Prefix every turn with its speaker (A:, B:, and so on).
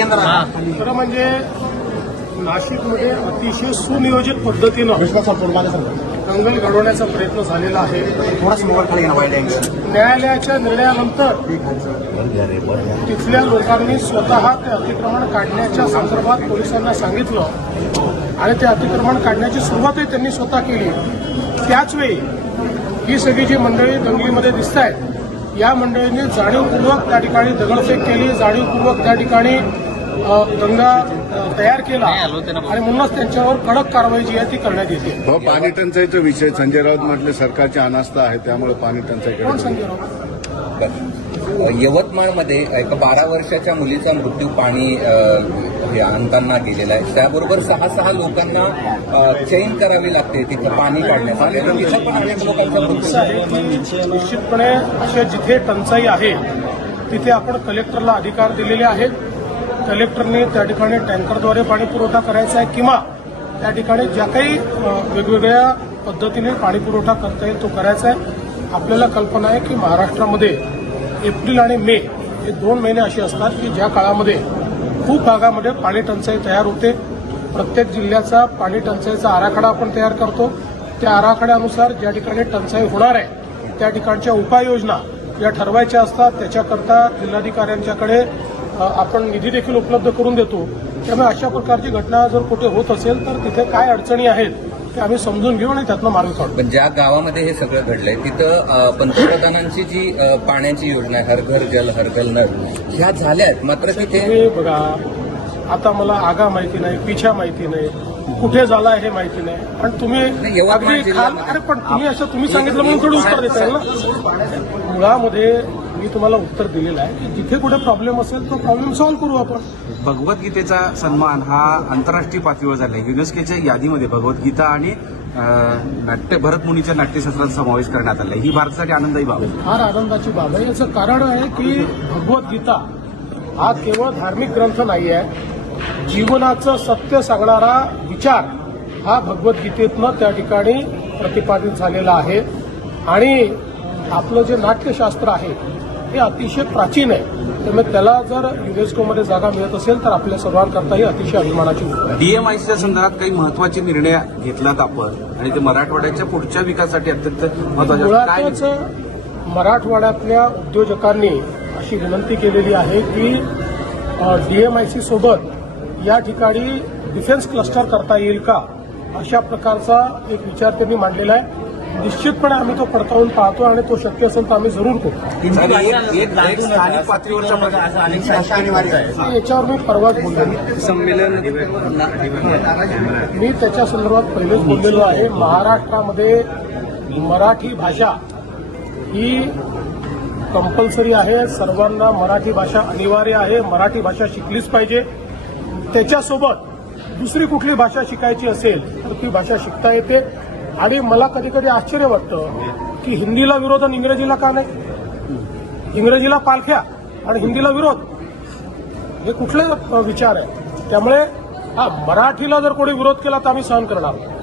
A: केंद्रात खरं म्हणजे नाशिकमध्ये अतिशय सुनियोजित पद्धतीनं दंगल घडवण्याचा प्रयत्न झालेला आहे न्यायालयाच्या निर्णयानंतर तिथल्या लोकांनी स्वतः ते अतिक्रमण काढण्याच्या संदर्भात पोलिसांना सांगितलं आणि ते अतिक्रमण काढण्याची सुरुवातही त्यांनी स्वतः केली त्याचवेळी ही सगळी जी मंडळी दंगलीमध्ये दिसत या मंडळींनी जाणीवपूर्वक त्या ठिकाणी दगडफेक केली जाणीवपूर्वक त्या ठिकाणी दंगा तयार केला आणि म्हणूनच त्यांच्यावर कडक कारवाई जी आहे ती करण्यात येते
B: हो, पाणी टंचाईचा विषय संजय राऊत म्हटले सरकारची अनास्था आहे त्यामुळे पाणी टंचाई
A: संजय
C: यवतमाळमध्ये एका बारा वर्षाच्या मुलीचा मृत्यू पाणी आणताना गेलेला आहे त्याबरोबर सहा सहा लोकांना चेन करावी लागते तिथं पाणी काढण्यासाठी
A: निश्चितपणे अशा जिथे टंचाई आहे तिथे आपण कलेक्टरला अधिकार दिलेले आहेत कलेक्टरने त्या ठिकाणी टँकरद्वारे पाणी पुरवठा करायचा आहे किंवा त्या ठिकाणी ज्या काही वेगवेगळ्या पद्धतीने पाणी पुरवठा करता येईल तो करायचा आहे आपल्याला कल्पना आहे की महाराष्ट्रामध्ये एप्रिल आणि मे हे दोन महिने असे असतात की ज्या काळामध्ये खूप भागामध्ये पाणी टंचाई तयार होते प्रत्येक जिल्ह्याचा पाणी टंचाईचा आराखडा आपण तयार करतो त्या आराखड्यानुसार ज्या ठिकाणी टंचाई होणार आहे त्या ठिकाणच्या उपाययोजना या ठरवायच्या असतात त्याच्याकरता जिल्हाधिकाऱ्यांच्याकडे आपण निधी देखील उपलब्ध करून देतो त्यामुळे अशा प्रकारची घटना जर कुठे होत असेल तर तिथे काय अडचणी आहेत ते आम्ही समजून घेऊ आणि त्यातनं मार्ग काढू
C: पण ज्या गावामध्ये हे सगळं घडलंय तिथं पंतप्रधानांची जी पाण्याची योजना आहे हर घर जल हर घर नळ ह्या झाल्या आहेत मात्र तिथे
A: बघा आता मला आगा माहिती नाही पिछा माहिती नाही कुठे झाला हे माहिती नाही पण तुम्ही अगदी अरे पण तुम्ही असं तुम्ही सांगितलं म्हणून थोडं उत्तर देता ना मुळामध्ये मी तुम्हाला उत्तर दिलेलं आहे की जिथे कुठे प्रॉब्लेम असेल तो प्रॉब्लेम सॉल्व्ह करू आपण
C: भगवद्गीतेचा सन्मान हा आंतरराष्ट्रीय पातळीवर झाला आहे युनेस्कोच्या यादीमध्ये भगवद्गीता आणि नाट्य भरतमुनीच्या नाट्यशास्त्राचा समावेश करण्यात आला ही भारतासाठी आनंदाची बाब आहे
A: फार आनंदाची बाब आहे याचं कारण आहे की भगवद्गीता हा केवळ धार्मिक ग्रंथ नाही आहे जीवनाचं सत्य सांगणारा विचार हा भगवद्गीतेतनं त्या ठिकाणी प्रतिपादित झालेला आहे आणि आपलं जे नाट्यशास्त्र आहे हे अतिशय प्राचीन आहे त्यामुळे त्याला जर युनेस्कोमध्ये जागा मिळत असेल तर आपल्या सर्वांकरताही अतिशय अभिमानाची
C: गोष्ट डीएमआयसीच्या संदर्भात काही महत्वाचे निर्णय घेतलात आपण आणि ते मराठवाड्याच्या पुढच्या विकासासाठी अत्यंत
A: महत्वाचे मराठवाड्यातल्या उद्योजकांनी अशी विनंती केलेली आहे की डीएमआयसी सोबत या ठिकाणी डिफेन्स क्लस्टर करता येईल का अशा प्रकारचा एक विचार त्यांनी मांडलेला आहे निश्चितपणे आम्ही तो पडताळून पाहतो आणि तो शक्य असेल तर आम्ही जरूर करू याच्यावर मी परवाच बोललो संमेलन मी त्याच्या संदर्भात पहिलेच बोललेलो आहे महाराष्ट्रामध्ये मराठी भाषा ही कंपल्सरी आहे सर्वांना मराठी भाषा अनिवार्य आहे मराठी भाषा शिकलीच पाहिजे त्याच्यासोबत दुसरी कुठली भाषा शिकायची असेल तर ती भाषा शिकता येते आणि मला कधी कधी आश्चर्य वाटतं की हिंदीला विरोध आणि इंग्रजीला का नाही इंग्रजीला पालख्या आणि हिंदीला विरोध हे कुठले विचार आहे त्यामुळे हा मराठीला जर कोणी विरोध केला तर आम्ही सहन करणार